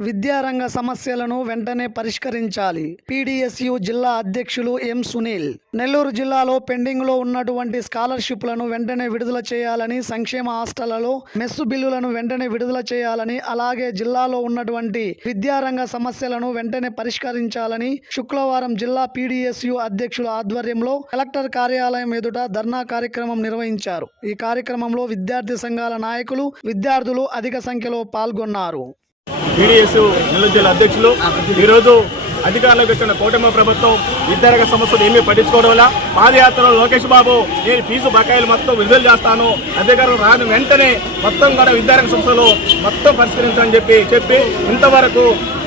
విద్యారంగ సమస్యలను వెంటనే పరిష్కరించాలి. పీడిఎస్యు జిల్లా అధ్యక్షులు ఎం సునీల్. నెల్లూరు జిల్లాలో పెండింగ్లో ఉన్నటువంటి స్కాలర్షిప్లను వెంటనే విడుదల చేయాలని సంక్షేమ హాస్టళ్ళలో మెస్సు బిల్లులను వెంటనే విడుదల చేయాలని అలాగే జిల్లాలో ఉన్నటువంటి విద్యారంగ సమస్యలను వెంటనే పరిష్కరించాలని శుక్రవారం జిల్లా పీడిఎస్యు అధ్యక్షుల ఆధ్వర్యంలో కలెక్టర్ కార్యాలయం ఎదుట ధర్నా కార్యక్రమం నిర్వహించారు. ఈ కార్యక్రమంలో విద్యార్థి సంఘాల నాయకులు విద్యార్థులు అధిక సంఖ్యలో పాల్గొన్నారు. టీడీఎస్ నెల్లూరు జిల్లా అధ్యక్షులు. ఈరోజు అధికారంలోకి వచ్చిన కూటమి ప్రభుత్వం విద్యారంగ సమస్యలు ఏమీ పట్టించుకోవడం వల్ల పాదయాత్రలో లోకేష్ బాబు నేను ఫీజు బకాయిలు మొత్తం విడుదల చేస్తాను. అధికారులు రాని వెంటనే మొత్తం కూడా విద్యారంగ సంస్థలు మొత్తం పరిష్కరించాలని చెప్పి చెప్పి ఇంతవరకు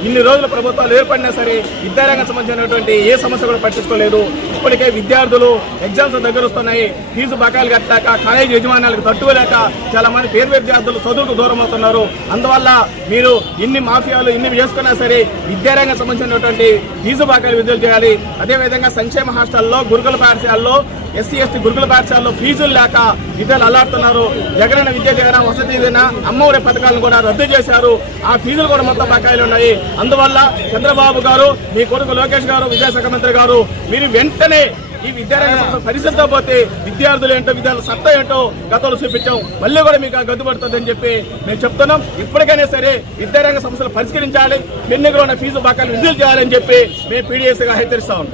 ఇన్ని రోజుల ప్రభుత్వాలు ఏర్పడినా సరే విద్యారంగం సంబంధించినటువంటి ఏ సమస్య కూడా పట్టించుకోలేదు. ఇప్పటికే విద్యార్థులు ఎగ్జామ్స్ దగ్గర వస్తున్నాయి. ఫీజు బకాయిలు కట్టలేక కాలేజీ యజమానులకు తట్టుకోలేక చాలా మంది పేరు విద్యార్థులు చదువుకు దూరం అవుతున్నారు. అందువల్ల మీరు ఇన్ని మాఫియాలు ఇన్ని చేసుకున్నా సరే విద్యారంగం సంబంధించినటువంటి ఫీజు బకాయిలు విడుదల చేయాలి. అదేవిధంగా సంక్షేమ హాస్టల్లో గురుకుల పాఠశాలలో ఎస్సీ ఎస్టీ గురుకుల పాఠశాలలో ఫీజులు లేక విద్యలు అల్లాడుతున్నారు. జగనన్న విద్యా జగన వసతి దీవెన అమ్మఒడి పథకాలను కూడా రద్దు చేశారు. ఆ ఫీజులు కూడా మొత్తం బకాయిలు ఉన్నాయి. అందువల్ల చంద్రబాబు గారు మీ కొడుకు లోకేష్ గారు విద్యాశాఖ మంత్రి గారు మీరు వెంటనే ఈ విద్యారంగ పరిశీలితో పోతే విద్యార్థులు ఏంటో విద్యార్థుల సత్తా ఏంటో గతంలో చూపించాం. మళ్ళీ కూడా మీకు గద్దు పడుతుందని చెప్పి మేము చెప్తున్నాం. ఇప్పటికైనా సరే విద్యారంగ సమస్యలు పరిష్కరించాలి. పెన్నుగా ఉన్న ఫీజు బకాయిలు విడుదల చేయాలని చెప్పి మేము పీడిఎస్గా హెచ్చరిస్తా ఉన్నాం.